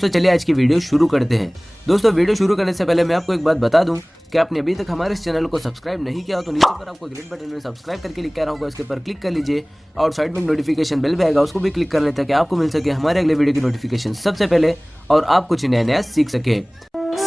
दोस्तों चलिए आज की वीडियो शुरू करते हैं। दोस्तों वीडियो शुरू करने से पहले मैं आपको एक बात बता दूं कि आपने अभी तक हमारे इस चैनल को सब्सक्राइब नहीं किया हो तो नीचे पर आपको ग्रेट बटन में सब्सक्राइब करके लिखा रहा होगा, इसके पर क्लिक कर लीजिए और साइड में नोटिफिकेशन बेल भी आएगा, उसको भी क्लिक कर लेते हैं ताकि आपको मिल सके हमारे अगले वीडियो की नोटिफिकेशन सबसे पहले और आप कुछ नया सीख सके।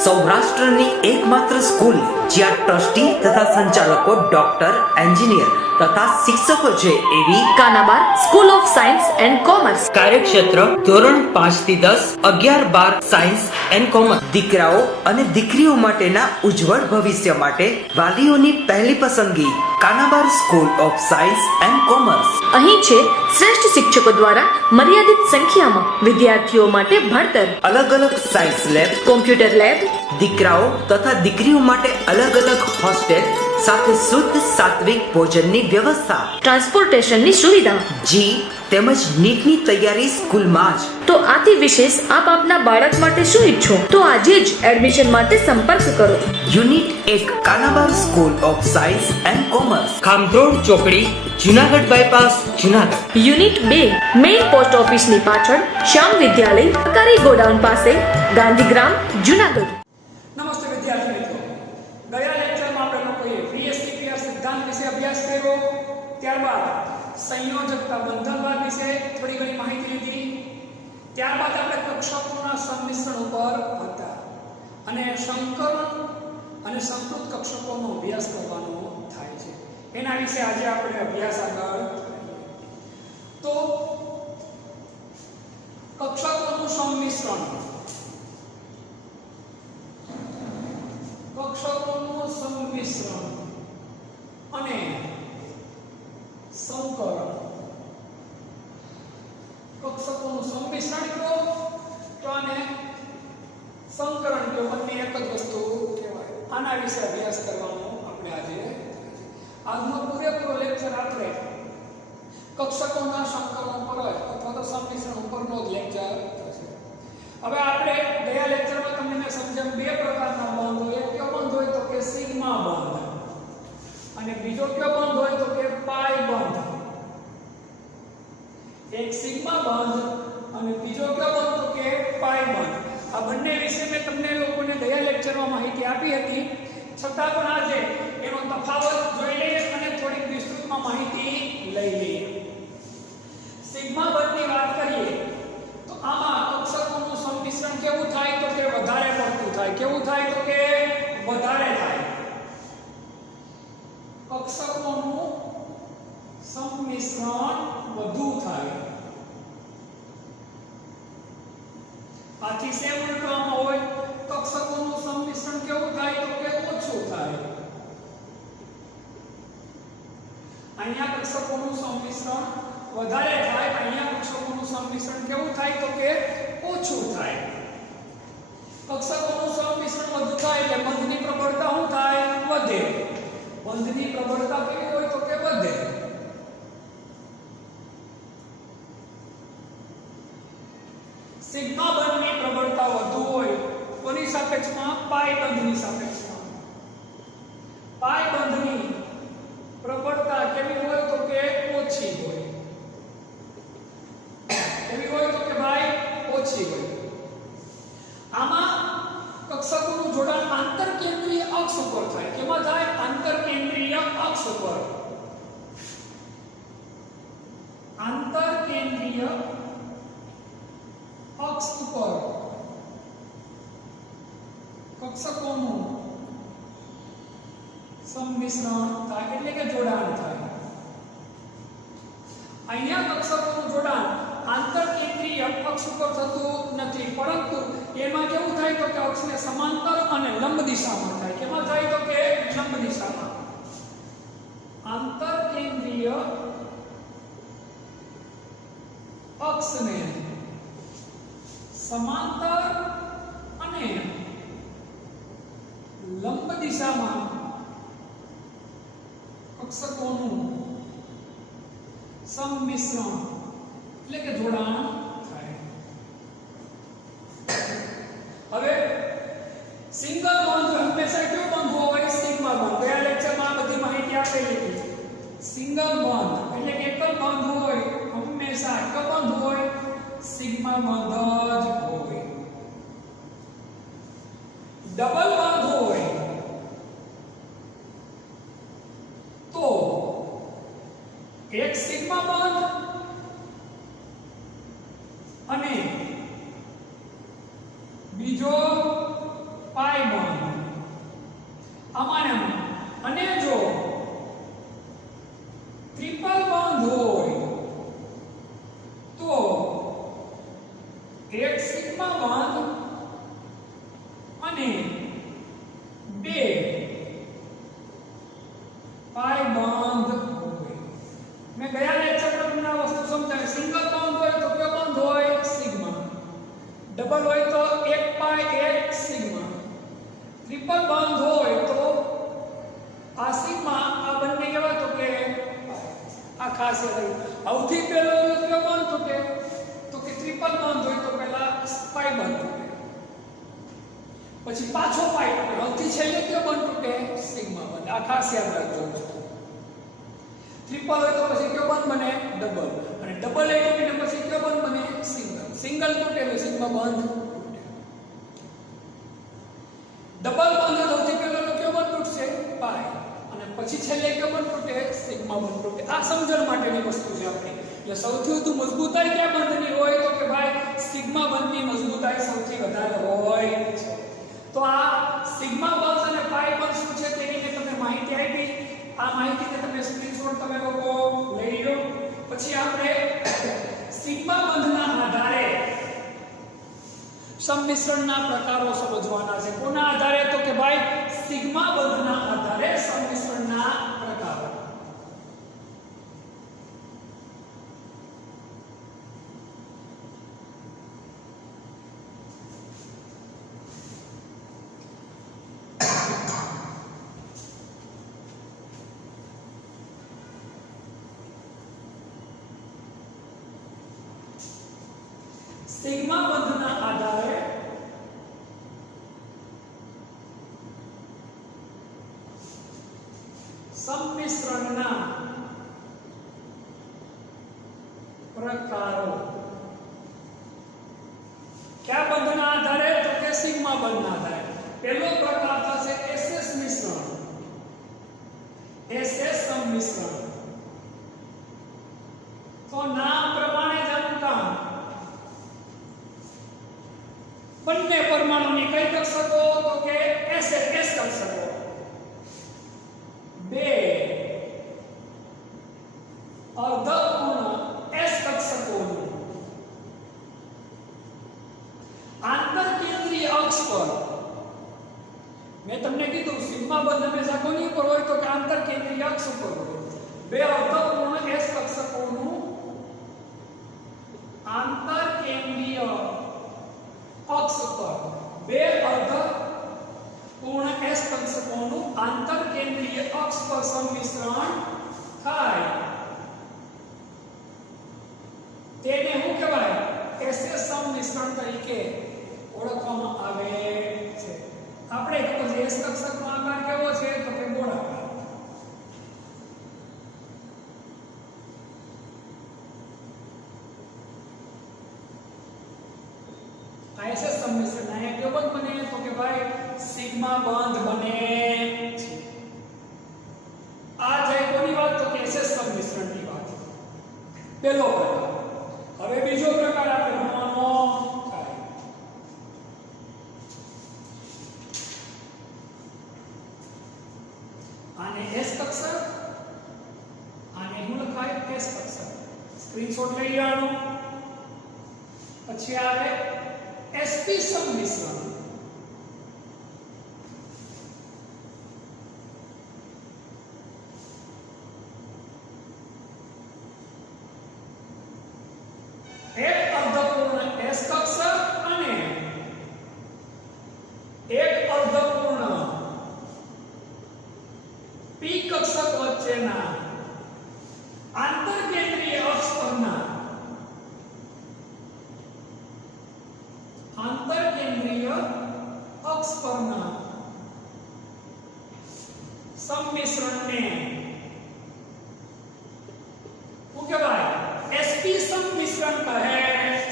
સૌરાષ્ટ્રની એકમાત્ર સ્કૂલ જ્યાં ટ્રસ્ટી તથા સંચાલકો ડોક્ટર, એન્જિનિયર તથા શિક્ષકો છે એવી Kanabar school of science and commerce. કાર્યક્ષેત્ર ધોરણ 5 થી 10, 11, 12 સાયન્સ એન્ડ કોમર્સ। દીકરાઓ અને દીકરીઓ માટેના ઉજ્જવળ ભવિષ્ય માટે વાલીઓની પહેલી પસંદગી Kanabar school of science and commerce. અહીં છે શ્રેષ્ઠ શિક્ષકો દ્વારા મર્યાદિત સંખ્યામાં વિદ્યાર્થીઓ માટે ભણતર, અલગ અલગ સાયન્સ લેબ, કોમ્પ્યુટર લેબ, દીકરાઓ તથા દીકરીઓ માટે અલગ અલગ હોસ્ટેલ સાથે શુદ્ધ સાત્વિક ભોજનની વ્યવસ્થા, ટ્રાન્સપોર્ટેશનની સુવિધા, જી તેમજ નીટની તૈયારી સ્કૂલમાં જ। તો આથી વિશેષ આપ આપના બાળક માટે શું ઈચ્છો તો આજે જ એડમિશન માટે સંપર્ક કરો। Unit 1 Kanabar school of science and commerce, ખામરોડ ચોકડી, Junagadh bypass, Junagadh. Unit 2 main post ઓફિસની પાછળ શ્યામ વિદ્યાલય, સરકારી ગોડાઉન પાસે, ગાંધીગ્રામ, જુનાગઢ। નમસ્તે વિદ્યાર્થી મિત્રો, ગયા લેક્ચરમાં આપણે લોકોએ VSCPR સિદ્ધાંત વિશે અભ્યાસ કર્યો, ત્યારબાદ સંયોજકતા બંધનવાદ વિશે થોડી ઘણી માહિતી લીધી, ત્યારબાદ આપણે કક્ષકોના સંમિશ્રણ ઉપર હતા અને સંકલન અને સંકૃત કક્ષકોનો અભ્યાસ કરવાનો થાય છે, એના વિશે આજે આપણે અભ્યાસ આગળ તો કક્ષકોનું સંમિશ્રણ અને સંકલન। કક્ષકોનું સંમિશ્રણ કહો તો આને સંકલન કહો, બંને એક જ વસ્તુ કહેવાય। આના વિશે અભ્યાસ કરવાનો આપણે આજે આજનો પૂરેપૂરો લેક્ચર આપણે કક્ષકોના સંકલન પર જ અથવા તો સંમિશ્રણ ઉપરનો જ લેક્ચર થશે। હવે આપણે ગયા લેક્ચરમાં તમને મેં સમજાવ્યું બે પ્રકારના બંધ હોય, એક કયો બંધ હોય તો કે સિગ્મા બંધ અને બીજો કયો બંધ હોય તો કે પાઈ બંધ। એક સિગ્મા બંધ અને બીજો કયો બંધ તો કે પાઈ બંધ। આ બંને વિશે મેં તમને લોકોને ગયા લેક્ચરમાં માહિતી આપી હતી, છતાં પણ આજે એનો તફાવત જોઈ લઈએ અને થોડી વિસ્તૃતમાં માહિતી લઈ લઈએ। સિગ્મા બંધની વાત કરીએ તો આમાં કક્ષકોનું સંમિશ્રણ કેવું થાય તો કે વધારે પડતું થાય। કેવું થાય તો કે વધારે થાય। કક્ષકોનું સંમિશ્રણ વધુ થાય। આથી સેમ ઉલટામાં હોય, કક્ષકોનું સંમિશ્રણ કેવું થાય તો કે ઓછું થાય। અહીંયા કક્ષકોનું સંમિશ્રણ વધારે થાય, અહીંયા કક્ષકોનું સંમિશ્રણ કેવું થાય તો કે ઓછું થાય। કક્ષકોનું સંમિશ્રણ વધુ થાય એટલે બંધની પ્રબળતા શું થાય? વધે। બંધની પ્રબળતા કેવી હોય તો કે વધે। સિગ્મા બંધની પ્રબળતા વધુ હોય કોની સાપેક્ષમાં? પાઈ બંધની સાપેક્ષમાં। પાઈ બંધની પ્રબળતા કેવી હોય તો કે ઓછી હોય। કેવી હોય તો કે ભાઈ ઓછી હોય। આમાં કક્ષકોનું જોડાણ આંતરકેન્દ્રીય અક્ષ ઉપર થાય। કેમાં થાય? આંતરકેન્દ્રીય અક્ષ ઉપર। આંતરકેન્દ્રીય અક્ષ ઉપર કક્ષકોનું સંમિશ્રણ થાય એટલે કે જોડાણ થાય। અહીંયા કક્ષકોનું જોડાણ આંતરકેન્દ્રીય અક્ષ ઉપર થતું નથી, પરંતુ એમાં કેવું થાય તો કે અક્ષને સમાંતર અને લંબ દિશામાં થાય। કેમાં થાય તો કે લંબ દિશામાં। આંતરકેન્દ્રીય અક્ષને સમાંતર અને લંબ દિશામાં કક્ષકોનું સંમિશ્રણ એટલે કે જોડાણ થાય। હવે સિંગલ બંધ હંમેશા કેવો બંધ હોય? સિગ્મા બંધ। ગયા લેક્ચરમાં આ બધી માહિતી આપેલી હતી। સિંગલ બંધ એટલે કે એકલ બંધ હોય હંમેશા કયો બંધ હોય? સિગ્મા બંધ જ હોય। ડબલ બાંધ હોય તો એક સિગ્મા બાંધ અને બીજો પાઈ બાંધ આમાં અને જો ટ્રિપલ બાંધ હોય તો એક સિગ્મા બાંધ અને બે પાઈ બાંધ હોય. મેં ગયા લેક્ચરમાં તમને આ વસ્તુ સમજાવી. સિંગલ બાંધ હોય તો કયો બાંધ હોય? સિગ્મા. ડબલ હોય તો એક પાઈ એક સિગ્મા. ટ્રિપલ બાંધ હોય તો આ સિગ્મા આ બંને કેવા તો કે આ ખાસ સૌથી પહેલો કયો બાંધ તૂટે તો કે ટ્રિપલ બાંધ હોય તો પહેલા પાઈ બાંધ તૂટે, પછી પાછો પાઈ તૂટે, સૌથી છેલ્લે કયો બાંધ તૂટે? સિગ્મા બાંધ. આ ખાસ યાદ રાખજો. ટ્રિપલ હોય તો પછી કયો બાંધ બને? ડબલ. અને ડબલ એ તૂટીને પછી કયો બાંધ બને? સિંગલ. સિંગલ તૂટે એટલે સિગ્મા બાંધ તૂટે. ડબલ બાંધ સૌથી પહેલો કયો બાંધ તૂટશે? પાઈ. અને પછી છેલ્લે કયો બાંધ તૂટે? સિગ્મા બાંધ તૂટે. આ સમજણ માટેની વસ્તુ છે આપણી. એટલે સૌથી વધુ મજબૂતાઈ કયા બંધની હોય તો કે ભાઈ સિગ્મા બંધની મજબૂતાઈ સૌથી વધારે હોય છે. તો આ સિગ્મા બંધ અને પાઈ બંધ શું છે તેની મેં તમને માહિતી આપી. આ માહિતીને તમે સ્ક્રીનશોટ તમે લોકો લઈ લો. પછી આપણે સિગ્મા બંધના આધારે સંમિશ્રણના પ્રકારો સમજવાના છે. કોના આધારે તો કે ભાઈ સિગ્મા બંધના આધારે સંમિશ્રણના પ્રકારો. સિગ્મા બંધના આધારે સંમિશ્રણના પ્રકારો. કયા બંધના આધારે તો કે સિગ્મા બંધના આધારે. પહેલો પ્રકાર થશે SS મિશ્રણ. SS સંમિશ્રણ. તો નામ પ્રમાણે જ આનું કામ. બંને પરમાણુની કઈ કક્ષકો તો કે S કક્ષકો. બે અર્ધપૂર્ણ S કક્ષકોનું આંતરકેન્દ્રીય અક્ષ પર. મેં તમને કીધું સિગ્મા બંધ હંમેશા કોની ઉપર હોય તો કે આંતરકેન્દ્રીય અક્ષ ઉપર હોય. બે અર્ધપૂર્ણ S કક્ષકોનું આંતરકેન્દ્રીય અક્ષ પર. બે અર્ધપૂર્ણ S કક્ષકોનું આંતરકેન્દ્રીય અક્ષ પર સંમિશ્રણ થાય તેને શું કહેવાય? SS સંમિશ્રણ તરીકે ઓળખવામાં આવે છે. આપણે કહ્યું S કક્ષકનો આકાર કેવો છે તો કે ગોળાકાર. SS સંમિશ્રણ અહીંયા કયો બંધ બને તો કે ભાઈ સિગ્મા બંધ બને છે. આ છે કોની વાત તો કે SS સંમિશ્રણની વાત. પહેલો પ્રકાર. હવે બીજો પ્રકાર આપણે ભણવાનો થાય. આને S કક્ષક, આને શું લખાય? S કક્ષક. સ્ક્રીનશોટ લઈ લેવાનો. પછી આવે SP સંમિશ્રણ. એક અર્ધપૂર્ણ S કક્ષક અને એક અર્ધપૂર્ણ P કક્ષક વચ્ચેના આંતરકેન્દ્રીય અક્ષ પરના સંમિશ્રણને શું કહેવાય? SP સંમિશ્રણ કહે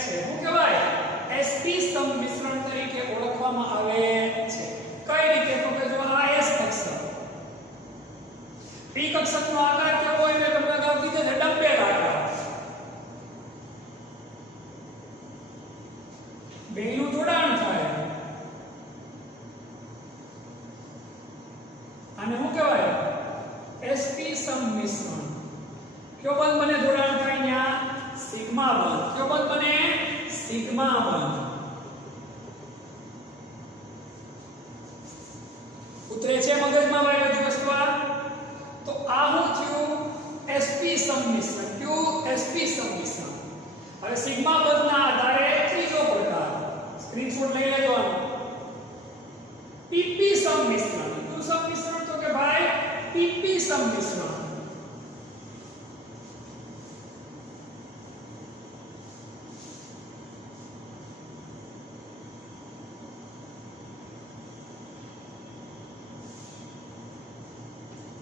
છે. શું કહેવાય? SP સંમિશ્રણ તરીકે ઓળખવામાં આવે છે. પી કક્ષકનો આકાર કેવો હોય મેં તમને અગાઉ કીધું છે ડમ્બેલ આકાર. બેનું જોડાણ થાય અને શું કહેવાય sp સંમિશ્રણ. કયો બંધ બને જોડાણ થાય અહીંયા સિગ્મા બંધ. કયો બંધ બને સિગ્મા બંધ. ઉતરે છે મગજમાં ભાઈ બધી વસ્તુ આ. તો આ શું થયું sp સંમિશ્રણ. કયું sp સંમિશ્રણ. હવે સિગ્મા બંધના આધારે ત્રીજો પ્રકાર સ્ક્રીનશોટ લઈ લેજો આનો pp સંમિશ્રણ. કયું સંમિશ્રણ તો કે ભાઈ pp સંમિશ્રણ.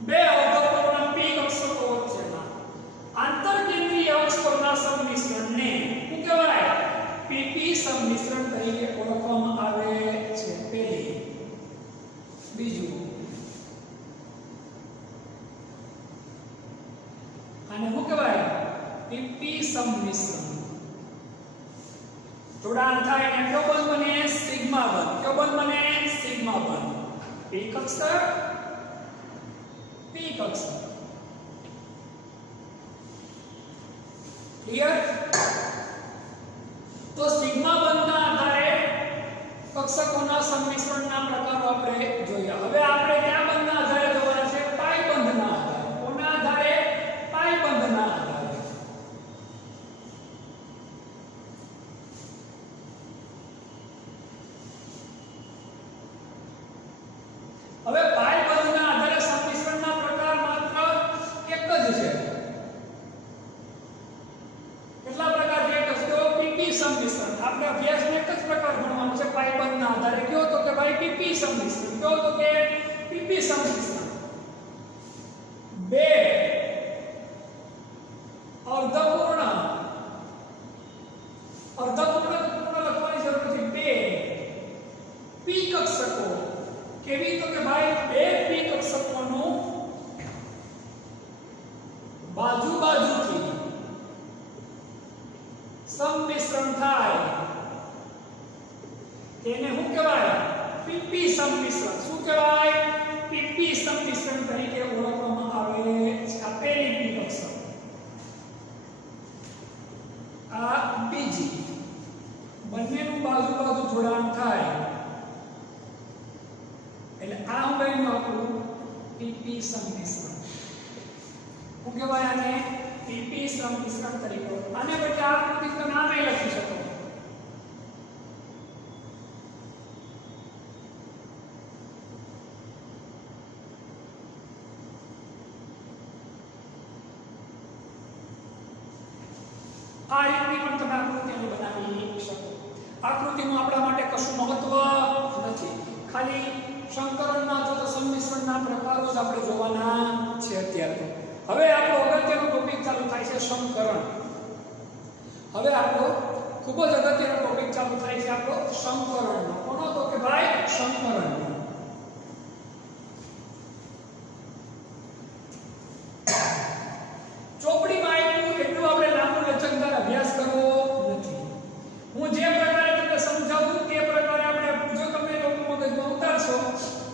બે અવતરણોના p કક્ષકો વચ્ચેના આંતરકેન્દ્રીય અક્ષ પરના સંમિશ્રણને શું કહેવાય pp સંમિશ્રણ તરીકે ઓળખવામાં આવે છે. પહેલી. બીજું આને શું કહેવાય pp સંમિશ્રણ. જોડાણ થાય ને કયો બંધ બને સિગ્મા બંધ. કયો બંધ બને સિગ્મા બંધ. p કક્ષક p કક્ષક. ક્લિયર? તો સિગ્મા બંધના આધારે કક્ષકોના સંમિશ્રણના પ્રકારો આપણે જોયા. હવે આપણે કયા બંધના આધારે જોવાના છે પાઈ બંધના આધારે. કોના આધારે પાઈ બંધના આધારે. હવે પાઈ બંધના આધારે સંમિશ્રણના પ્રકાર માત્ર એક જ છે. કેટલા પ્રકાર છે? એક જ તો pp સંમિશ્રણ. આપણે અભ્યાસમાં એક જ પ્રકાર ભણવાનો છે પાઈ બંધના આધારે. કયો તો કે ભાઈ pp સંમિશ્રણ. કયો તો કે pp સંમિશ્રણ. બે અર્ધપૂર્ણ પૂર્ણ લખવાની જરૂર નથી. બે p કક્ષકો. કેવી તો કે ભાઈ બે p કક્ષકોનું બાજુથી સંમિશ્રણ થાય તેને શું કહેવાય pp સંમિશ્રણ. શું કહેવાય pp સંમિશ્રણ તરીકે ઓળખવામાં આવે છે. આ પહેલી p કક્ષક. આ બીજી. બંનેનું બાજુ જોડાણ થાય એટલે આ હું બન્યું આપણું pp સંમિશ્રણ. શું કહેવાય આને pp સંમિશ્રણ તરીકે. આને પછી આકૃતિ તો નામે લખી શકો. આ રીતની પણ તમે આકૃતિને બનાવી શકો. આકૃતિનું આપણા માટે કશું મહત્વ નથી. ખાલી સંકરણના અથવા સંમિશ્રણના પ્રકારો જ આપણે જોવાના છે અત્યારે. હવે આપણો અગત્યનો ટોપિક ચાલુ થાય છે સંકરણ. હવે આપણો ખૂબ જ અગત્યનો ટોપિક ચાલુ થાય છે આપણો સંકરણનો. કોનો તો કે ભાઈ સંકરણનો. ચોપડીમાં આપ્યું એટલું આપણે લાંબુ લચકદાર અભ્યાસ કરવો નથી. હું જે પ્રકારે તમને સમજાવું તે પ્રકારે આપણે જો તમે લોકો મગજમાં ઉતારશો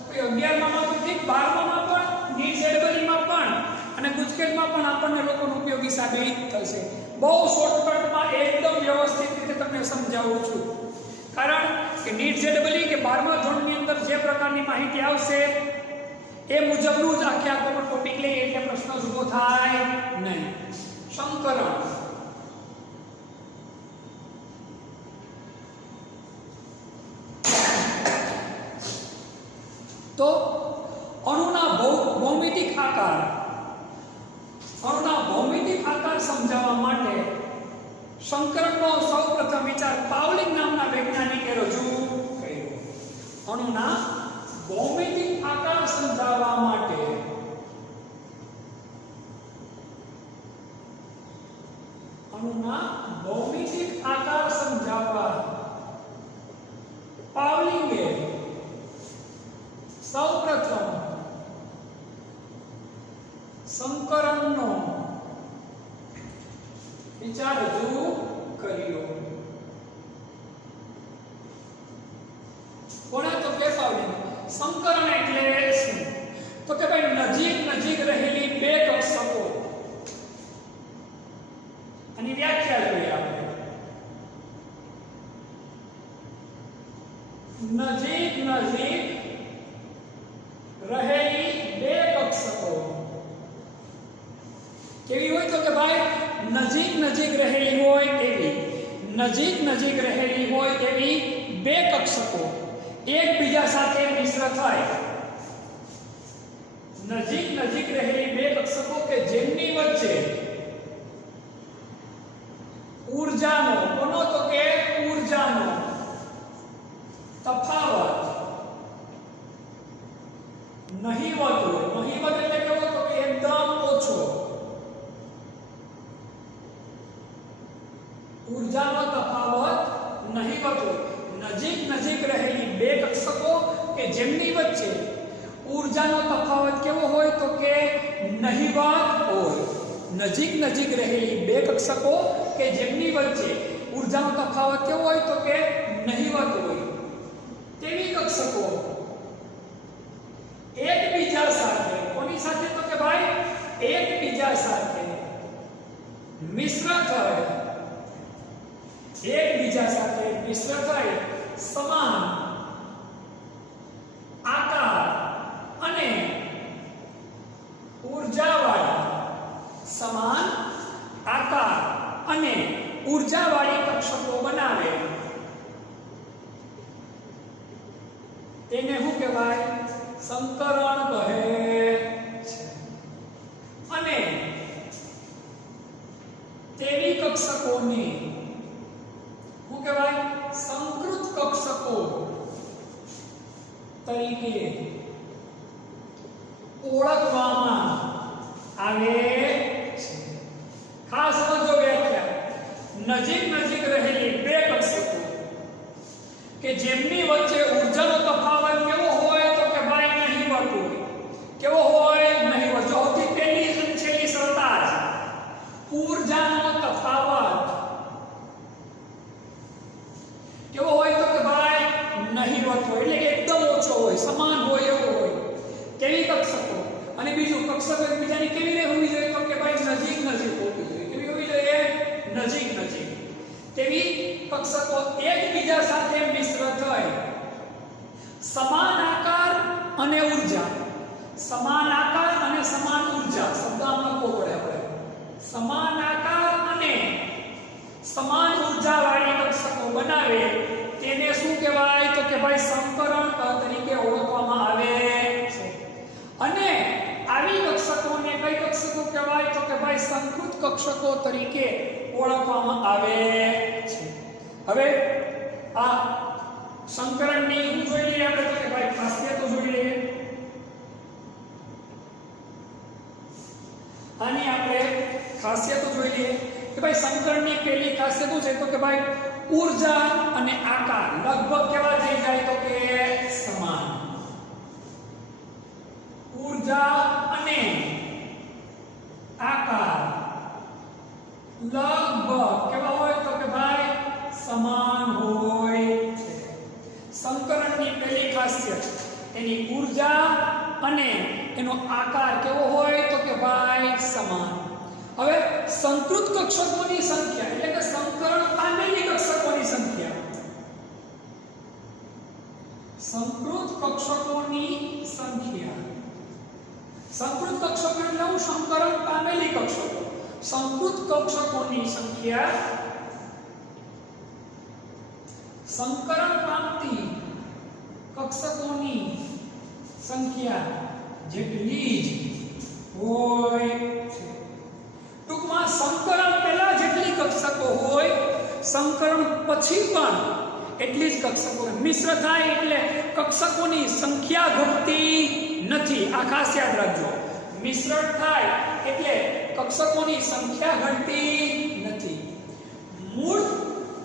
તો 11મા માં તો ઠીક 12મા માં પણ નીટ ZEE માં પણ અને ગુજકેટમાં પણ આપણને લોકોનો ઉપયોગી સાબિત થશે. બહુ શોર્ટકટમાં એકદમ વ્યવસ્થિત રીતે તમને સમજાવું છું. કારણ કે નીટ ZEE કે 12મા ધોરણની અંદર જે પ્રકારની માહિતી આવશે એ મુજબનું જ આખે આખો ટોપિક લઈએ એટલે પ્રશ્ન ઊભો થાય નહીં. સંકરણ. તો અણુના ભૌમિતિક આકાર સમજાવવા માટે સંકરણનો સૌપ્રથમ વિચાર પાવલિંગ નામના વૈજ્ઞાનિકે રજૂ કર્યો. અણુના ભૌમિતિક આકાર સમજાવવા માટે પાવલિંગે સૌપ્રથમ સંકરણનો વિચાર રજૂ કર્યો. કોણે? તો કેશવજીને. સંકરણ એટલે શું? તો કે ભાઈ નજીક નજીક રહેલી બે કક્ષકો. આની વ્યાખ્યા જોઈએ આપણે. નજીક નજીક રહેલી બે કક્ષકો કેવી હોય? તો કે ભાઈ નજીક નજીક રહેલી હોય એવી, નજીક નજીક રહેલી હોય એવી બે કક્ષકો એકબીજા સાથે મિશ્ર થાય. નજીક નજીક રહેલી બે કક્ષકો કે જેમની વચ્ચે ઊર્જાનો, કોનો? તો કે ઊર્જાનો તફાવત નહીવત હોય. નહીવત એટલે કેવો? તો કે એકદમ ઓછો. ઊર્જાનો તફાવત નહીવત હોય. નજીક નજીક રહેલી બે કક્ષકો કે જેમની વચ્ચે ઊર્જાનો તફાવત કેવો હોય? તો કે નહીવત હોય. નજીક નજીક રહેલી બે કક્ષકો કે જેમની વચ્ચે ઊર્જાનો તફાવત કેવો હોય? તો કે નહીવત હોય. તેવી કક્ષકો એકબીજા સાથે, કોની સાથે? તો કે ભાઈ એકબીજા સાથે મિશ્ર થાય. એકબીજા સાથે મિશ્ર થાય સમાન આકાર અને ઊર્જાવાળી, સમાન આકાર અને ઊર્જાવાળી કક્ષકો બનાવે. તેને શું કહેવાય? સંકરણ કહે છે. અને તેવી કક્ષકોની શું કહેવાય? સંકૃત કક્ષકો તરીકે ઓળખવામાં આવે છે. ખાસ સમજો વ્યાખ્યા. નજીક નજીક રહેલી બે કક્ષકો કે જેમની વચ્ચે ઊર્જાનો તફાવત કેવો હોય? તો કે ભાઈ નહીવત હોય. કેવો હોય? નહીવત. સૌથી પહેલી અને છેલ્લી શરતા જ ઊર્જાનો તફાવત કેવો હોય? તો કે ભાઈ નહીવત હોય. એટલે કે એકદમ ઓછો હોય, સમાન હોય એવો હોય. કેવી કક્ષકો? અને બીજું, કક્ષકો એકબીજાની કેવી રીતે હોવી જોઈએ? તો કે ભાઈ નજીક નજીક હોવી જોઈએ. કેવી હોવી જોઈએ? નજીક નજીક. તેવી કક્ષકો એકબીજા સાથે મિશ્ર થઈ સમાન આકાર અને ઊર્જા, સમાન આકાર અને સમાન ઊર્જા, શબ્દમાં લખવો પડે આપણે. સમાન આકાર અને સમાન ઊર્જા વાળી કક્ષકો બનાવે તેને શું કહેવાય? તો કે ભાઈ સંકરણ તરીકે ઓળખવામાં આવે છે. અને આવી કક્ષકોને કઈ કક્ષકો કહેવાય? તો કે ભાઈ સંકૃત કક્ષકો તરીકે ઓળખવામાં આવે છે. હવે આ સંકરણની શું જોઈ લઈએ આપણે? તો કે ભાઈ ખાસિયતો જોઈ લઈએ. આની આપણે ખાસિયતો જોઈ લઈએ કે ભાઈ સંકરણની પહેલી ખાસિયત શું છે? તો કે ભાઈ ઊર્જા અને આકાર લગભગ કેવા થઈ જાય? તો કે સમાન. ઊર્જા અને આકાર લગભગ કેવા હોય? તો કે ભાઈ સમાન હોય છે. સંકરણની પહેલી ખાસિયત એની ઊર્જા અને એનો આકાર કેવો હોય? તો કે ભાઈ સમાન. હવે સંકૃત કક્ષકોની સંખ્યા એટલે કે સંકરણ પામેલી કક્ષકોની સંખ્યા, સંકૃત કક્ષકોની સંખ્યા, સંકૃત કક્ષકો એટલે સંકરણ પામેલી કક્ષકો. સંકૃત કક્ષકોની સંખ્યા સંકરણ પામતી કક્ષકોની સંખ્યા જેટલી જ હોય છે. ટૂંકમાં સંકરણ પહેલા જેટલી કક્ષકો હોય સંકરણ પછી પણ એટલી જ કક્ષકો. મિશ્ર થાય એટલે કક્ષકોની સંખ્યા ઘટતી નથી. આ ખાસ યાદ રાખજો. મિશ્રણ થાય એટલે કક્ષકોની સંખ્યા ઘટતી નથી. મૂળ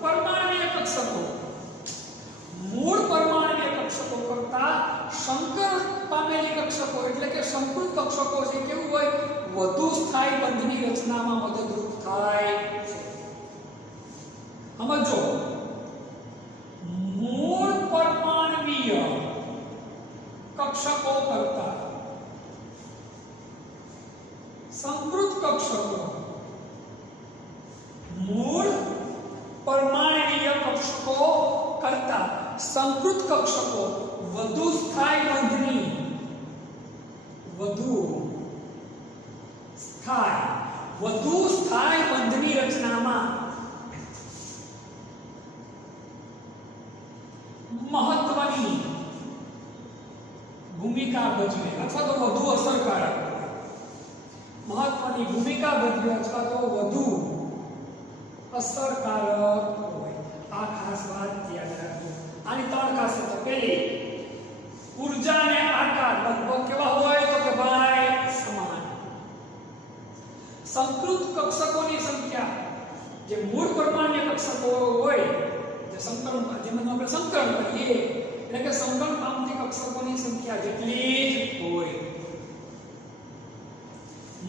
પરમાણ્વીય કક્ષકો, મૂળ પરમાણ્વીય કક્ષકો કરતા સંકર પામેલી કક્ષકો એટલે કે સંકૃત કક્ષકો છે કેવું હોય? વધુ સ્થાયી બંધની રચનામાં મદદરૂપ થાય છે. સમજો, મૂળ પરમાણ્વીય કક્ષકો કરતા સંકૃત કક્ષકો, મૂળ પરમાણ્વીય કક્ષકો કરતા સંકૃત કક્ષકો વધુ સ્થાયી બંધની રચનામાં મહત્વની ભૂમિકા ભજવે અથવા તો વધુ અસરકારક મહત્વની ભૂમિકા ભજવે અથવા તો વધુ અસરકારક હોય. આ ખાસ વાત યાદ રાખજો. આની ત્રણ ખાસિયતો. પહેલી, ઊર્જા અને આકાર લગભગ કેવા હોય તો કે ભાઈ સમાન. સંકૃત કક્ષકોની સંખ્યા, જે મૂળ પરમાણ્વીય કક્ષકો હોય, જે સંકરણ જેમાં આપણે સંકરણ કરીએ એટલે કે સંકરણ પામતી કક્ષકોની સંખ્યા જેટલી જ હોય.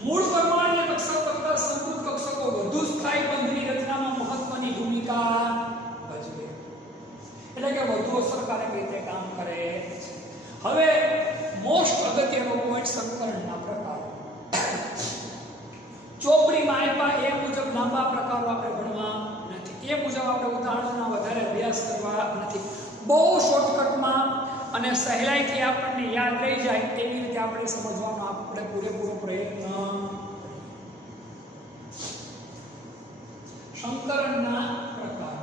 મૂળ પરમાણ્વીય કક્ષકો કરતા સંકૃત કક્ષકો વધુ સ્થાયી બંધની રચનામાં મહત્વની ભૂમિકા ભજવે, એટલે કે વધુ અસરકારક રીતે કામ કરે છે. હવે મોસ્ટ અગત્યનો પોઈન્ટ સંકરણના પ્રકારો. ચોપડીમાં આપ્યા એ મુજબ લાંબા પ્રકારો આપણે ભણવા નથી, એ મુજબ આપણે ઉદાહરણોના વધારે અભ્યાસ કરવા નથી. બહુ શોર્ટકટમાં અને સહેલાઈથી આપણને યાદ રહી જાય તેવી રીતે આપણે સમજવાનો આપણે પૂરેપૂરો પ્રયત્ન. સંકરણના પ્રકારો.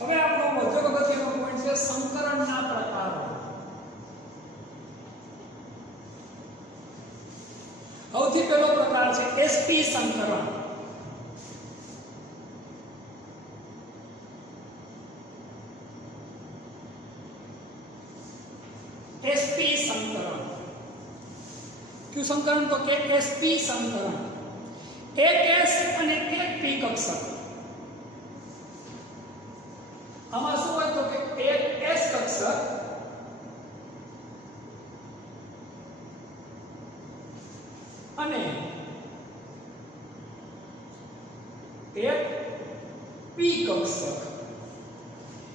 હવે આપણો વધુ અગત્યનો પોઈન્ટ છે સંકરણના પ્રકારો. સૌથી પહેલો પ્રકાર છે એસપી સંકરણ. એસપી સંકરણ. ક્યુ સંકરણ તો કે એસપી સંકરણ. એક એસ અને એક પી કક્ષક. આમાં શું હોય તો કે એક એસ કક્ષક અને એક પી કક્ષક.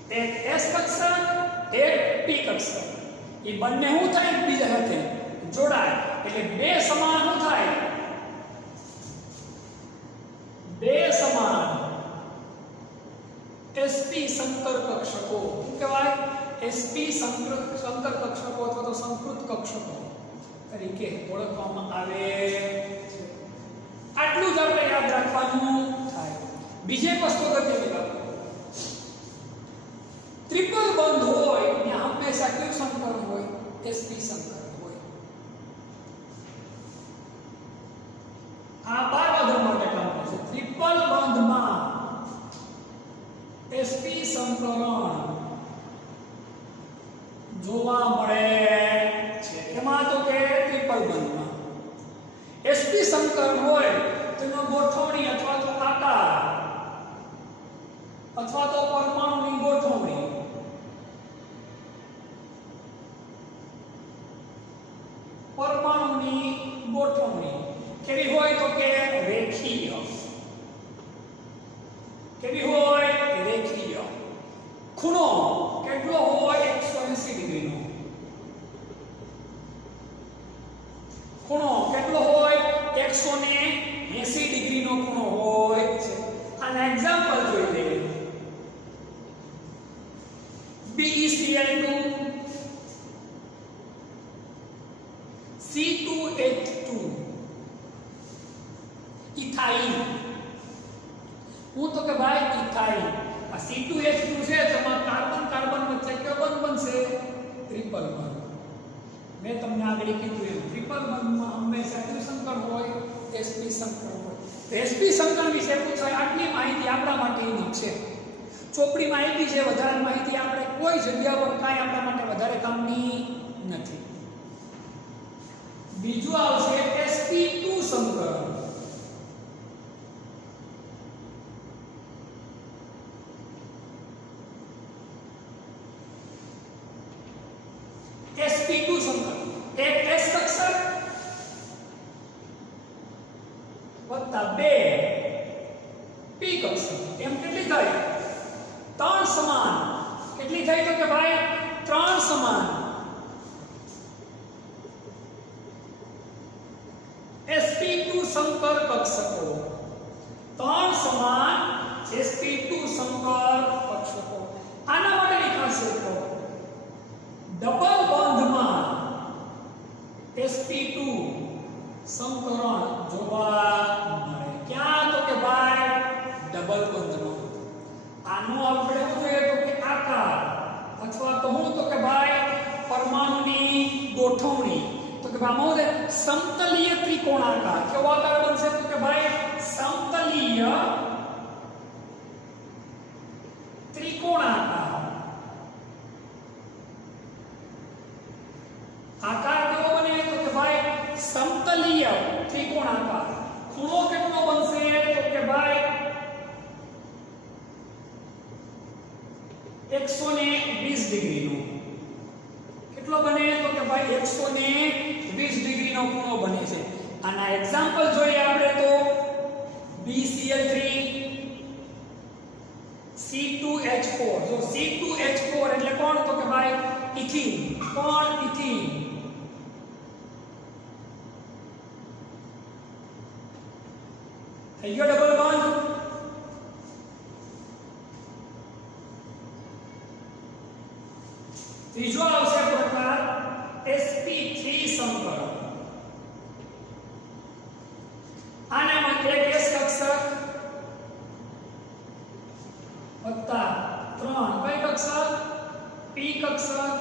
એક એસ કક્ષક, એક પી કક્ષક. એ બંને શું થાય એકબીજા સાથે જોડાય એટલે બે સમાન શું થાય? બે સમાન એસપી સંકર કક્ષકો. શું કહેવાય? એસપી સંકર કક્ષકો અથવા તો સંકૃત કક્ષકો તરીકે ઓળખવામાં આવે છે. આટલું જ આપણે યાદ રાખવાનું થાય. બીજી વસ્તુ અગત્યની ટ્રિપલ બંધ હોય ત્યાં હંમેશા કયું સંકરણ હોય? એસપી સંકરણ હોય. આ બાર આધાર માટે કામ કરે છે. ટ્રિપલ બંધમાં એસપી સંકરણ જોવા મળે છે. એમાં તો કે ટ્રિપલ બંધમાં એસપી સંકરણ હોય તેનો ગોઠવણી અથવા તો આકાર અથવા તો પરમાણુની ગોઠવણી કેવી હોય તો કે રેખીય. કેવી હોય? રેખીય. ખૂણો કેટલો હોય? 180 ડિગ્રીનો. ખૂણો કેટલો હોય? 180 ડિગ્રીનો ખૂણો હોય છે. આના એક્ઝામ્પલ જોઈ લઈએ. BeCl2 C2H2 ethyl. હું તો કે ભાઈ ઇથાઇલ. આ C2H2 છે તેમાં કાર્બન કાર્બન વચ્ચે કયો બંધ બનશે? ટ્રિપલ બંધ. મેં તમને આગળ કીધું એમ ટ્રિપલ બંધમાં હંમેશા ત્રિસંકર હોય સંકરણ. sp સંકરણ વિશે પૂછાય આટલી માહિતી આપણા માટે ઇનફ છે. ચોપડી માહિતી છે, વધારે માહિતી આપણે કોઈ જગ્યા પર કાંઈ આપણા માટે વધારે કામની નથી. બીજું આવશે sp2 સંકરણ. sp2 સંકરણ એક s કક્ષક વત્તા 2 p કક્ષક એમ કેટલી થાય? 3 સમાન. કેટલી થઈ તો કે ભાઈ 3 સમાન sp2 સંકર કક્ષકો. 3 સમાન sp2 સંકર કક્ષકો. આના માટેની ખાસિયત ડબલ બંધમાં sp2 સંકરણ જોવા મળે. ક્યાં તો કે ભાઈ ડબલ બંધમાં. આનો આપણે શું જોઈએ તો કે આકાર અથવા કહું તો કે ભાઈ પરમાણુની ગોઠવણી. તો કે ભાઈ આમાં સમતલીય ત્રિકોણાકાર. કેવો આકાર બનશે તો કે ભાઈ સમતલીય ત્રિકોણાકાર. આકાર કેવો બને તો કે ભાઈ સમતલીય ત્રિકોણાકાર. ખૂણો કેટલો બનશે તો કે ભાઈ 120 ડિગ્રીનો. કેટલો બને તો કે ભાઈ 120 ડિગ્રીનો ખૂણો બને છે. આના એક્ઝામ્પલ જોઈએ આપણે તો BCl3 C2H4. જો C2H4 એટલે કોણ તો કે ભાઈ ઇથિન. કોણ? ઇથિન. થઈ ગયો ડબલ બોન્ડ. ત્રીજો આવશે પ્રકાર sp3 સંકરણ. આનામાં એક s કક્ષક વત્તા 3 કઈ કક્ષક? p કક્ષક.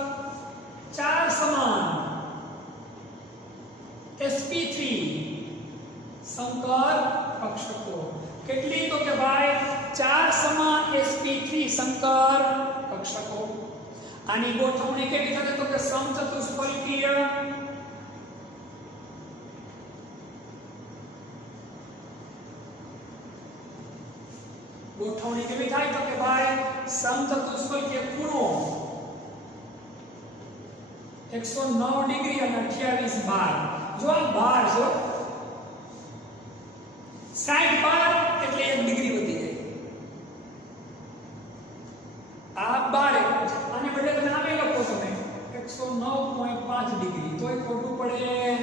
4 સમાન sp3 સંકર કક્ષકો. કેટલી તો કે ભાઈ 4 સમાન sp3 સંકર કક્ષકો. આની ગોઠવણી કેવી થશે તો કે સમચતુષ્ફલકીય. ગોઠવણી કેવી થાય તો કે ભાઈ સમચતુષ્ફલકીય. ખૂણો 109 ડિગ્રી અને 28 બાર. જો આ બાર જો 60 બાર એટલે 1 ડિગ્રી વધી જાય. આ 12 આને બદલે તમે આમે લખો તમે 109.5 ડિગ્રી તોય ખોટું પડે નહીં.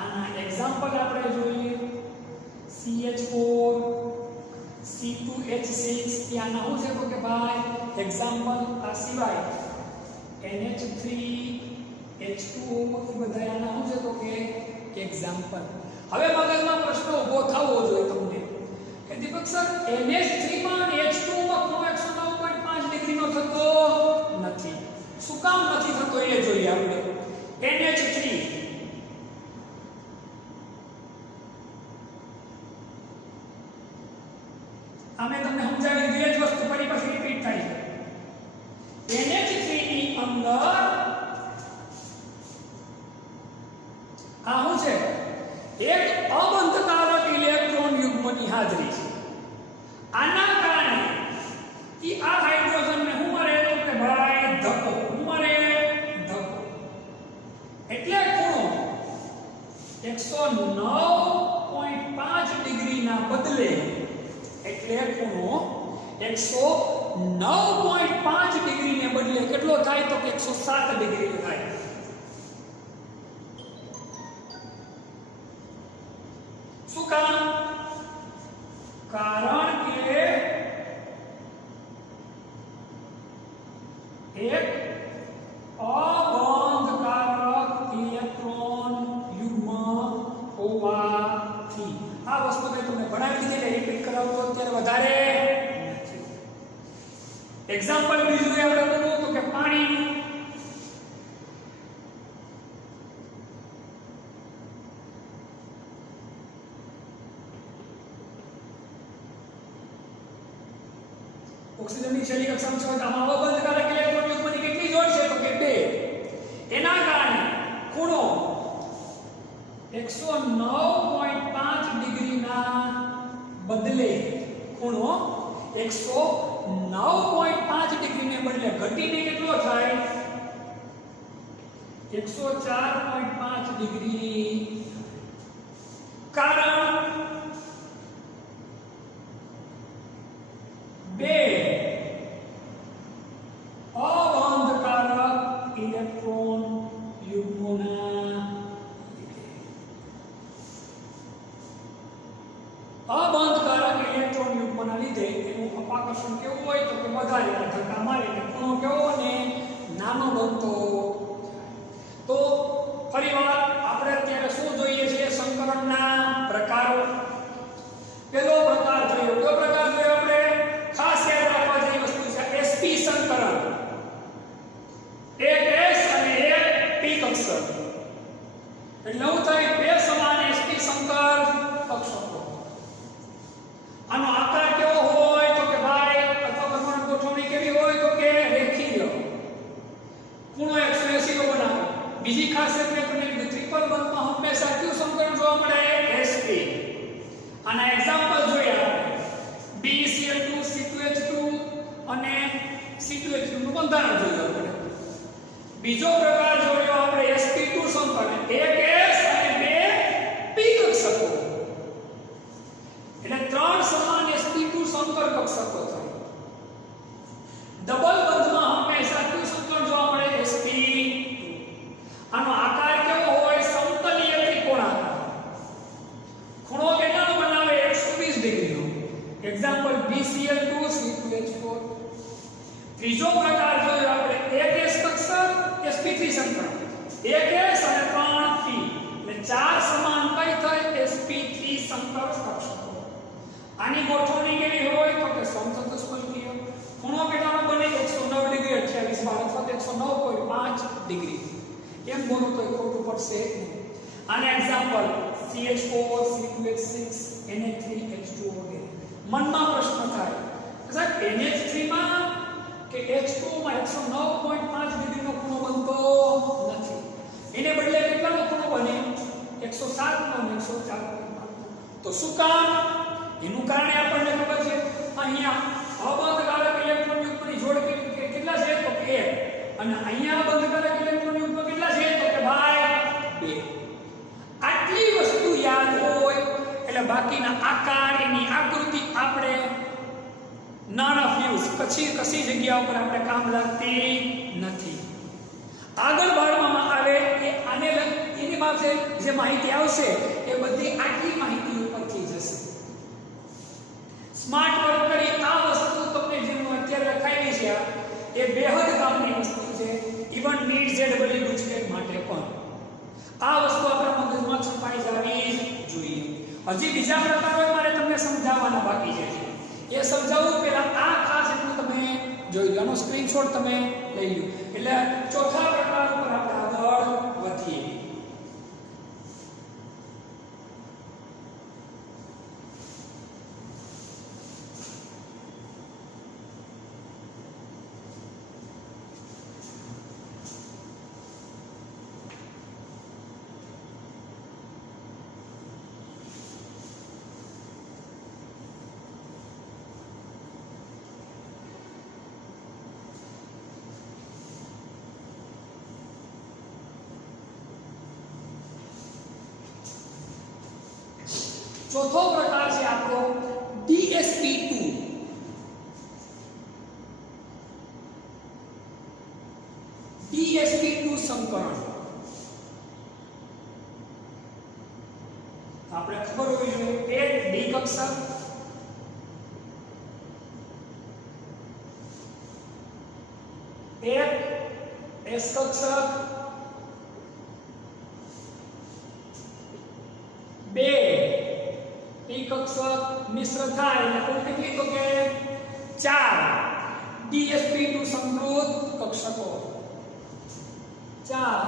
આના એક્ઝામ્પલ આપણે જોઈએ CH4 C2H6. ત્યાંના શું છે તો કે ભાઈ એક્ઝામ્પલ. આ સિવાય NH3 H2O એ બધા આના શું છે તો કે એક્ઝામ્પલ. હવે મગજમાં પ્રશ્ન ઊભો થવો જોઈએ તમને કે દીપક સર NH3 માં અને H2O માં ખૂણો 109.5 ડિગ્રીનો થતો નથી. શું કામ નથી થતો એ જોઈએ આપણે. NH3 અમે તમને સમજાવી દીધી જ વસ્તુ ફરી પાછી રિપીટ થાય છે. NH3 ની અંદર આ શું છે? એક અબંધકારક ઇલેક્ટ્રોન યુગ્મની હાજરી છે. આના કારણે આ હાઇડ્રોજનને શું મળે તો કે ભાઈ ધક્કો. શું મળે? ધક્કો. એટલે ખૂણો 109.5 ડિગ્રીના બદલે એટલે ખૂણો 109.5 ડિગ્રીને બદલે કેટલો થાય તો કે 107 ડિગ્રી થાય. શું કામ? કારણ કે એક અબંધકારક ઇલેક્ટ્રોન યુગ્મ હોવાથી. આ વસ્તુ મેં તમને ભણાવી દીધી એટલે રિપીટ કરાવતો અત્યારે વધારે નથી. એક્ઝામ્પલ બીજું આપણે બોલું તો કે પાણીનું. ઓક્સિજનની છેલ્લી કક્ષામાં છે તો આમાં અબંધકારક ઇલેક્ટ્રોન યુગ્મની કેટલી જોડ છે તો કે 2. એના કારણે ખૂણો 109.5 ડિગ્રીના બદલે ખૂણો 109.5 ડિગ્રીને બદલે ઘટીને કેટલો થાય 104.5 ડિગ્રી. કારણ 2 અબંધકારક ઇલેક્ટ્રોન યુગ્મોના અબંધકારક ઇલેક્ટ્રોન યુગ્મના લીધે એનું અપાકર્ષણ કેવું હોય તો કે વધારે ધક્કા મારીને ખૂણો કેવો ને નાનો બનતો. તો ફરીવાર આપણે અત્યારે શું જોઈએ છે સંકરણના પ્રકારો. પહેલો પ્રકાર જોયો. કયો પ્રકાર જોયો આપણે? ખાસ યાદ રાખવા જેવી વસ્તુ છે sp સંકરણ. એક s અને એક p કક્ષક. એટલે શું થાય? બે સમાન sp સંકર કક્ષકો. આનો આકાર કેવો હોય તો કે ભાઈ અથવા પરમાણુ ગોઠવણી કેવી હોય તો કે રેખીય. ખૂણો 180 નો બનાવો. બીજી ખાસિયત મેં તમને કીધું ટ્રિપલ બંધમાં હંમેશા કયું સંકરણ જોવા મળે? sp. આના એક્ઝામ્પલ જોયા આપણે. BeCl2 C2H2 અને C2H2 નું બંધારણ જોયું આપણે. બીજો પ્રકાર જોયો આપણે sp2 સંકરણ. એક s અને બે p કક્ષકો. એટલે ત્રણ સમાન sp2 સંકર કક્ષકો થાય. ડબલ બંધમાં હંમેશા કયું સંકરણ જોવા મળે? sp. આનો આકાર કેવો હોય? સમતલીય ત્રિકોણાકાર. ખૂણો કેટલાનો બનાવે? 120 ડિગ્રીનો. Example BeCl2 C2H4. ત્રીજો પ્રકાર જોયો આપણે એક s કક્ષક sp3 સંકરણ. એક s અને 3 p. એટલે ચાર સમાન કઈ થાય? sp3 સંકર કક્ષકો. આની ગોઠવણી કેવી હોય તો કે સમચતુષ્ફલકીય. ખૂણો કેટલાનો બને? 109 ડિગ્રી 28 બાર અથવા 109.5 ડિગ્રી. એમ બોલું તો ખોટું પડશે નહીં. આને example CH4 C2H6 NH3 H2O વગેરે. મનમાં પ્રશ્ન થાય સાહેબ NH3 માં કે H2 માં 109.5 ડિગ્રીનો ખૂણો બનતો નથી. એને બદલે કેટલાનો ખૂણો બને? 107 નો અને 104.5. તો શું કામ? એનું કારણ આપણને ખબર છે. અહીંયા અબંધકારક ઇલેક્ટ્રોન યુગ્મની જોડ કેટલા છે તો કે 1 અને અહીંયા અબંધકારક ઇલેક્ટ્રોન યુગ્મ કેટલા છે તો કે ભાઈ 2. આટલી વસ્તુ યાદ હોય એટલે બાકીના આકાર એની આકૃતિ આપણે નાના ફ્યુઝ કશી જગ્યા ઉપર આપણે કામ લાગતી નથી. આગળ બાળવામાં આવે કે આને એની પાસે જે માહિતી આવશે એ બધી આટલી માહિતી ઉપરથી જશે. સ્માર્ટ વર્ક કરી આ વસ્તુ તમને જે હું અત્યારે લખાવી છે એ બેહદ કામની વસ્તુ છે. ઇવન નીટ ZEE ગુજકેટ માટે પણ આ વસ્તુ આપણા મગજમાં છપાઈ જવી જોઈએ. હજી બીજા પ્રકારો મારે તમને સમજાવવાના બાકી છે. એ સમજાવવું પહેલા આ ખાસ એટલું તમે જોઈ લો. આનો સ્ક્રીનશોટ તમે લઈ લો. એટલે ચોથા પ્રકાર ઉપર આપણે આગળ વધીએ. ચોથો પ્રકાર છે આપણો DSP2. DSP2 સંકરણ. આપણે ખબર હોવી જોઈએ એક D કક્ષક એક S કક્ષક બે p કક્ષક મિશ્ર થાય એટલે કુલ કેટલી તો કે 4 DSP2 સંકૃત કક્ષકો. 4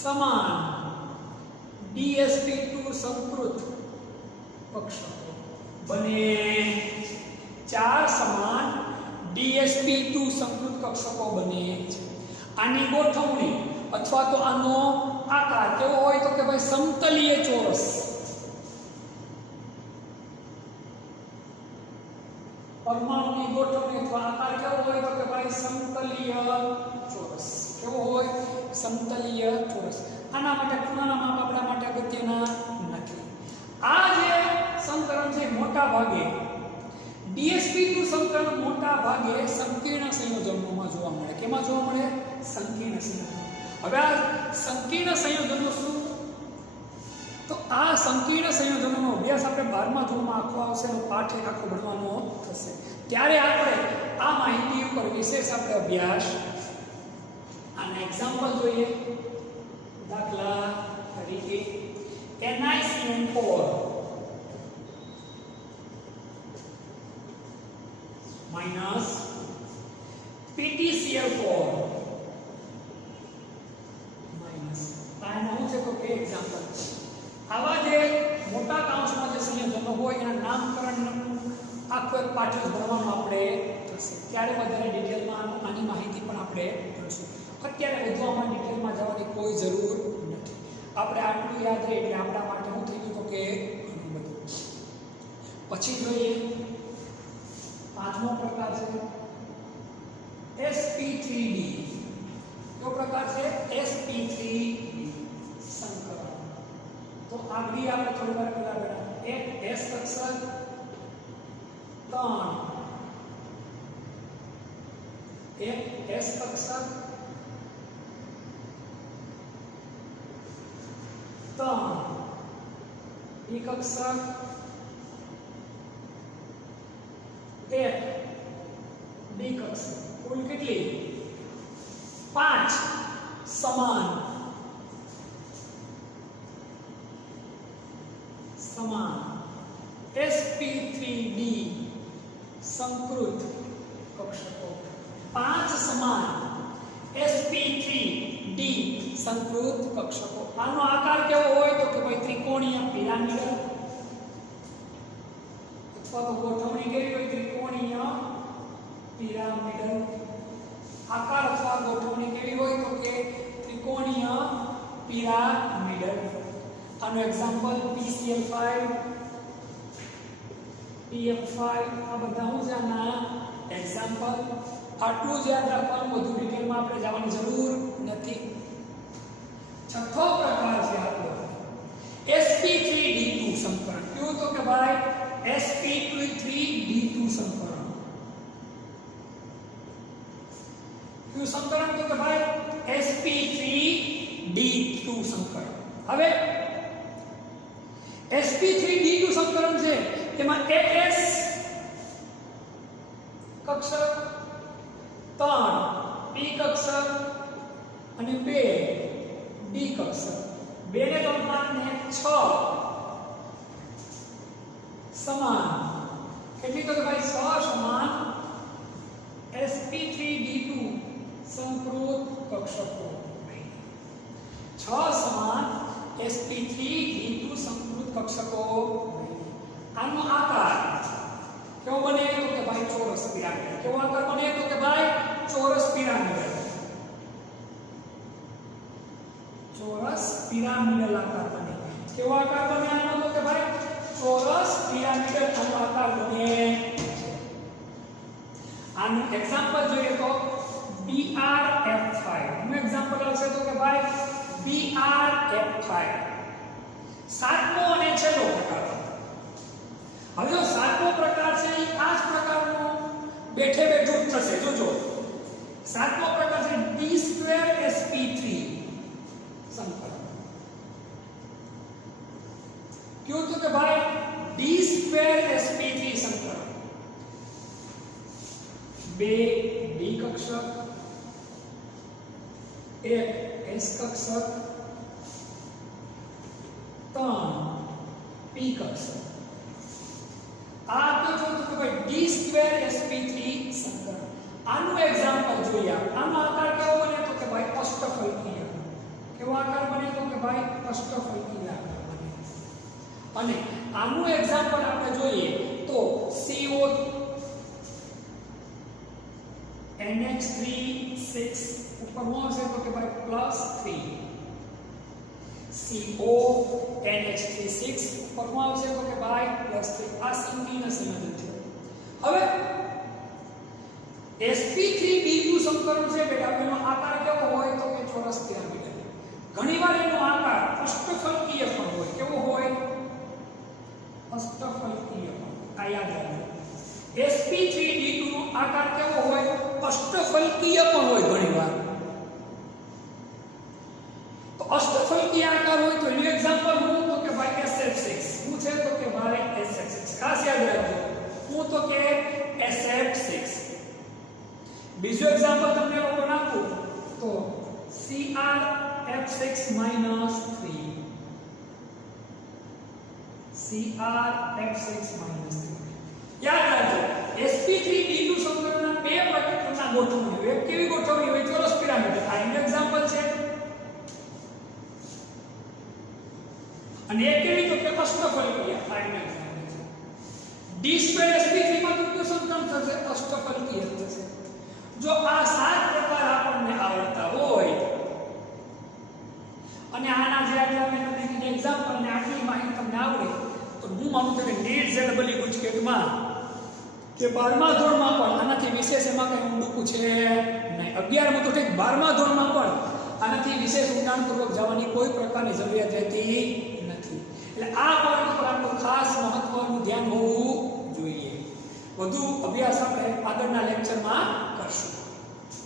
સમાન DSP2 સંકૃત કક્ષકો બને. 4 સમાન DsP2 સંકૃત કક્ષકો બને છે. આની ગોઠવણી અથવા તો આનો આકાર કેવો હોય તો કે ભાઈ સમતલીય ચોરસ. પરમાણુની ગોઠવણી અથવા આકાર કેવો હોય તો કે ભાઈ સમતલીય ચોરસ. કેવો હોય? સમતલીય ચોરસ. આના માટે ખૂણાના માપ આપણા માટે અગત્યના નથી. આ જે સંકરણ છે મોટા ભાગે DsP2 સંકરણ મોટા ભાગે સંકીર્ણ સંયોજનોમાં જોવા મળે. કેમાં જોવા મળે? સંકીર્ણ સંયોજનો. હવે આ સંકીર્ણ સંયોજનો શું? તો આ સંકીર્ણ સંયોજનોનો અભ્યાસ આપણે 12મા ધોરણમાં આખો આવશે અને પાઠ આખો ભણવાનો થશે. ત્યારે આપણે આ માહિતી ઉપર વિશેષ આપણે અભ્યાસ આના એક્ઝામ્પલ જોઈએ. દાખલા તરીકે NiCN4 minus PtCl4 minus આના શું છે તો કે એક્ઝામ્પલ. આવા જે મોટા કાઉન્સમાં જે સંયોજનો હોય એના નામકરણનું આખો એક પાઠ ભણવાનો આપણે થશે. ત્યારે વધારે ડિટેલમાં આની માહિતી પણ આપણે ભણશું. અત્યારે વધુ આમાં ડિટેલમાં જવાની કોઈ જરૂર નથી. આપણે આટલું યાદ રહે એટલે આપણા માટે શું થઈ ગયું તો કે ઘણું બધું. પછી જોઈએ 5મો પ્રકાર છે sp3d. કયો પ્રકાર છે? sp3d સંકરણ. તો આગળ આપણે થોડી વાર પહેલા બેટા એક s કક્ષક 3 એક s કક્ષક 3 b કક્ષક 1 b કક્ષક. કુલ કેટલી? 5 સમાન sp3d સંકૃત કક્ષકો. 5 સમાન sp3d સંકૃત કક્ષકો. આનો આકાર કેવો હોય તો કે ભાઈ ત્રિકોણીય પિરામિડ અથવા તો ગોઠવણી કેવી હોય? ત્રિકોણીય પિરામિડ. આકાર અથવા ગોઠવણી કેવી હોય તો કે ત્રિકોણીય પિરામિડ. આનો એક્ઝામ્પલ PCl5 PF5 આ બધા હું છે આના એક્ઝામ્પલ. આટલું જ યાદ રાખવાનું, વધુ ડિટેલમાં આપણે જવાની જરૂર નથી. છઠ્ઠો પ્રકાર છે આપણો sp3d2 સંકરણ. કયું તો કે ભાઈ sp3d2 સંકરણ. કયું સંકરણ તો કે ભાઈ sp3d2 સંકરણ. હવે sp3d2 સંકરણ છે તેમાં એક s કક્ષક 3 p કક્ષક અને 2 d કક્ષક. 2 ને 3 5 ને 6 સમાન. કેટલી તો કે ભાઈ 6 સમાન sp3d2 સંકૃત કક્ષકો. 6 સમાન sp3d2 સંકૃત કક્ષકો. આનો આકાર કેવો બને તો કે ભાઈ ચોરસ પિરામિડ. કેવો આકાર બને તો કે ભાઈ ચોરસ પિરામિડ. ચોરસ પિરામિડલ આકાર બને. કેવો આકાર બને આનો તો કે ભાઈ ચોરસ પિરામિડલ આકાર બને. આનું એક્ઝામ્પલ જોઈએ તો BRF5. નું એક્ઝામ્પલ આવશે તો કે ભાઈ BRF5. સાતમો અને છેલ્લો પ્રકાર. હવે જો સાતમો પ્રકાર છે એ આ જ પ્રકારનો બેઠે બેઠું થશે. જોજો સાતમો પ્રકાર છે d2sp3 સંકરણ. ક્યું તો કે ભાઈ d2sp3 સંકરણ. 2 d કક્ષક 1 s કક્ષક 3 p કક્ષક. આ તો જો તો ભાઈ d2sp3 સંકરણ. આનું એક્ઝામ્પલ જોઈએ. આનો આકાર કેવો બને તો કે ભાઈ અષ્ટફલકીય. કેવો આકાર બને તો કે ભાઈ અષ્ટફલકીય આકાર બને. અને આનું એક્ઝામ્પલ આપણે જોઈએ તો CO NH3 6 ઉપર શું આવશે તો કે ભાઈ +3 CO NH3 6 ઉપર શું આવશે તો કે ભાઈ +3 આ સંગીના સંયોજન છે. હવે sp3b2 સંકરણ છે બેટા, એનો આકાર કેવો હોય તો કે ચોરસ પિરામિડ. ઘણીવાર એનો આકાર અષ્ટફલકીય પણ હોય. કેવો હોય? અષ્ટફલકીય પણ. આ યાદ રાખજો. sp3b2 નો આકાર કેવો હોય? અષ્ટફલકીય પણ હોય ઘણીવાર. તો અષ્ટફલકીય આકાર હોય તો એનું એક્ઝામ્પલ હું તો કે ભાઈ SF6. શું છે તો કે ભાઈ SF6. ખાસ યાદ રાખજો. હું તો કે SF6. બીજું એક્ઝામ્પલ તમને લોકો નાખું તો CrF6 - 3. CrF6 - 3. યાદ રાખજો, sp3b2 સંકરણના બે પ્રકારના ગોઠવણી હોય. એક કેવી ગોઠવણી હોય? ચોરસ પિરામિડ. આ એનું એક્ઝામ્પલ છે. અને એક કેવી તો કે અષ્ટફલકીય. આ એનું એક્ઝામ્પલ છે. d2sp3 માં કેટલું સંકલન થશે? અષ્ટફલકીય થશે. જો આ 7 પ્રકાર આપણને આવડતા હોય અને આના જે આટલા મેં તમને કીધું એક્ઝામ્પલ ને આટલી માહિતી તમને આવડે તો હું માનું છું કે નીટ ZEE ગુજકેટમાં કે 12મા ધોરણમાં પણ આનાથી વિશેષ એમાં કંઈ ઊંડું પૂછે નહીં. 11માં તો ઠીક, 12મા ધોરણમાં પણ આનાથી વિશેષ ઊંડાણપૂર્વક જવાની કોઈ પ્રકારની જરૂરિયાત રહેતી નથી. એટલે આ